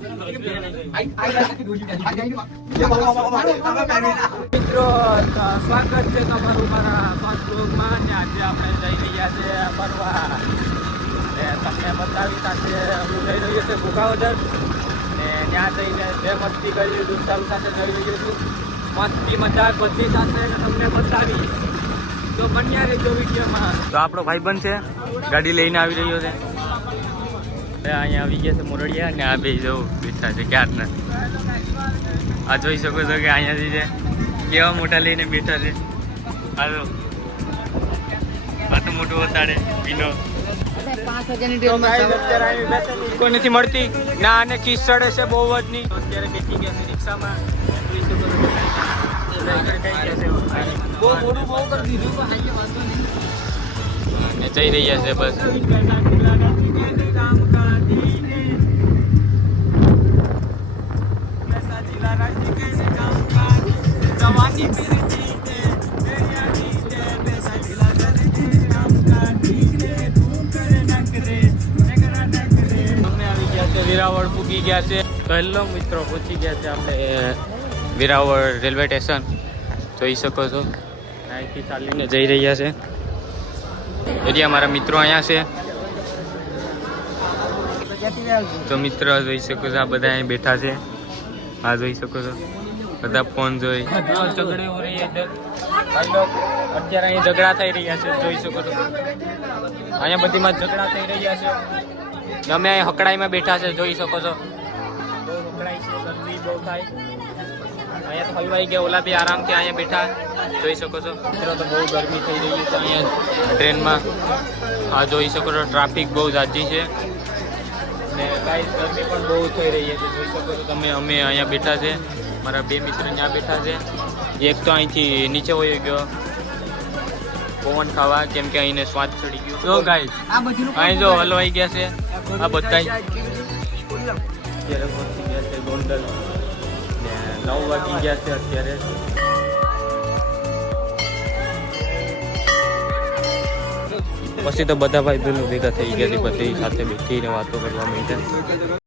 મિત્રો સ્વાગત છે તમારું મારા ફર્સ્ટ આજે આપણે જઈ રહ્યા છે ફરવા. ને તમને બતાવી સાથે હું જઈ રહ્યો છે ભૂખાવદર ને ત્યાં જઈને બે મસ્તી કરી દોસ્તારો સાથે જઈ રહ્યો છું. મસ્તી, મજાક બધી સાથે તમને બતાવી. તો બન્યા રહેજો વિડીયોમાં. તો આપણો ભાઈબંધ છે, ગાડી લઈને આવી રહ્યો છે. એ અહીંયા આવી ગયા છે મોરડિયા ને આ બે જો બેઠા છે ક્યારના. આ જોઈ શકો છો કે અહીંયાથી છે કેવા મોટા લઈને બેઠા છે. આ તો આ મોટું વસાડે પીનો કોઈ નથી મળતી? ના અને ચીસ ચડે છે બહુ જ નહીં. અત્યારે બેસી ગયા છે રિક્ષામાં. જઈ રહ્યા છે બસ. વેરાવળ પૂકી ગયા છે. તો હેલો મિત્રો પહોંચી ગયા છે આપણે વેરાવળ રેલવે સ્ટેશન. જોઈ શકો છો. અહીંથી ચાલીને જઈ રહ્યા છે. હજી અમારા મિત્રો અહીંયા છે. તો મિત્ર જોઈ શકો છો આ બધા અહીં બેઠા છે. આ જોઈ શકો છો. બધા ફોન જોઈ. ઝઘડે હો રહી અત્યારે અહીં ઝઘડા થઈ રહ્યા છે જોઈ શકો છો. અહીંયા બધીમાં ઝઘડા થઈ રહ્યા છે. અમે અહીં હકડાઈમાં બેઠા છે જોઈ શકો છો. બહુ હકડાઈ છે ગરમી બહુ થાય. અહીંયા તો હલવાઈ ગયા ઓલા બી આરામથી અહીંયા બેઠા જોઈ શકો છો. મિત્રો તો બહુ ગરમી થઈ રહી છે અહીંયા ટ્રેનમાં. આ જોઈ શકો છો ટ્રાફિક બહુ જાજી છે. ને ગાઈસ ગરમી પણ બહુ થઈ રહી છે જોઈ શકો છો તમે અમે અહીંયા બેઠા છે. મારા બે મિત્ર ત્યાં બેઠા છે. એક તો અહીંથી નીચે વયો ગયો. પવન ખાવા કેમ કે અહીંને સ્વાદ ચડી ગયો. જો ગાઈસ અહીં જો હલવાઈ ગયા છે. આ બધા અત્યારે પહોંચી ગયા છે ગોંડલ ને નવ વાગી ગયા છે અત્યારે પછી તો બધા ભાઈ પેલું ભેગા થઈ ગયા છે, બધી સાથે બેઠીને વાતો કરવા માંડ્યા.